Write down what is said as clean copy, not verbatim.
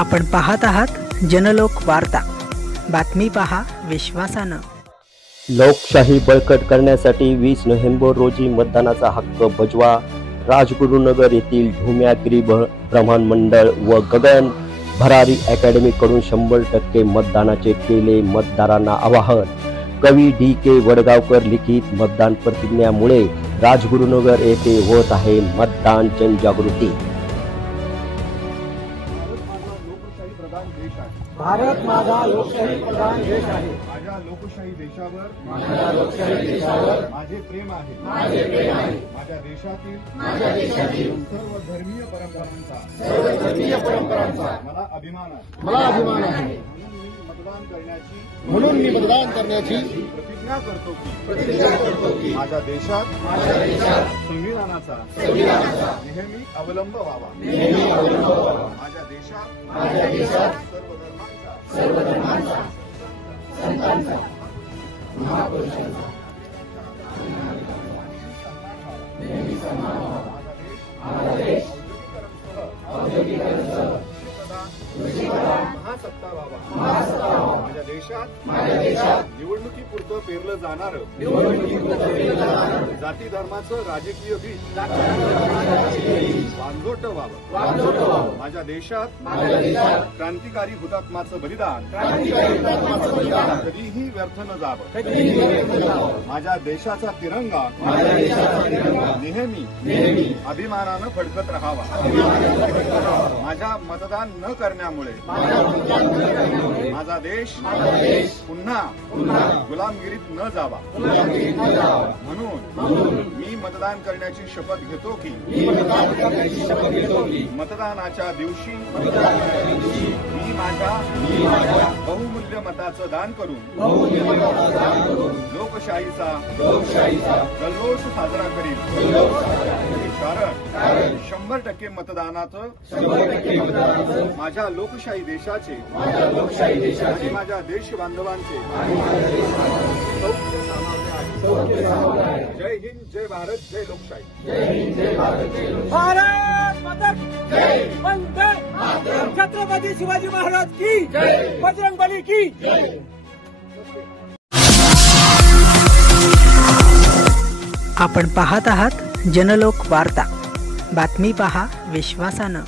आपण पाहत आहात जनलोक वार्ता। बातमी पहा विश्वासानं। लोकशाही बळकट करण्यासाठी 20 नोव्हेंबर रोजी मतदानाचा हक्क बजवा। राजगुरुनगर येथील ढुम्यागिरी ब्राह्मण मंडळ व गगन भरारी अकॅडमी कडून 100% मतदानाचे केले मतदारांना आवाहन। कवी डी.के. वडगावकर लिखित मतदान प्रतिज्ञामुळे राजगुरुनगर येथे होत आहे मतदान जनजागृती। भारत माझा लोकशाही प्रधान देश आहे। माझ्या लोकशाही देशावर माझे प्रेम आहे। माझ्या देशातील सर्व धर्मीय परंपरांचा मला अभिमान आहे। म्हणून मी मतदान करण्याची प्रतिज्ञा करतो की माझ्या देशात संविधानाचा नेहमी अवलंब व्हावा। माझ्या देशात सर्व धर्मांचा संतांचा महापुरुषांचा नेहमी सन्मान व्हावा। माझा देश औद्योगिकरण महासत्ता व्हावा। माझ्या देशात निवडणुकीपुरतं पेरलं जाणारं जाती धर्माचं राजकीय बीज वांझोट व्हावं। माझ्या देशात क्रांतिकारी हुतात्माचं बलिदान कधीही व्यर्थ न जावं। माझ्या देशाचा तिरंगा नेहमी अभिमानानं फडकत राहावा। माझ्या मतदान न करण्यामुळे माझा देश पुन्हा गुलामगिरीत न जावा। म्हणून मी मतदान करण्याची शपथ घेतो की मतदानाच्या दिवशी मी माझ्या बहुमूल्य मताचं दान करून लोकशाहीचा जल्लोष साजरा करील। कारण 100% मतदानाचं माझ्या लोकशाही देशाचे आणि माझ्या देश बांधवांचे सौख्य सामावले आहे। जय हिंद, जय भारत, जय लोकशाही। भारत माता जय, वंदे मातरम। छत्रपती शिवाजी महाराज की जय, बजरंगबली की जय। आपण पाहत आहात जनलोक वार्ता। बातमी पहा विश्वासानं।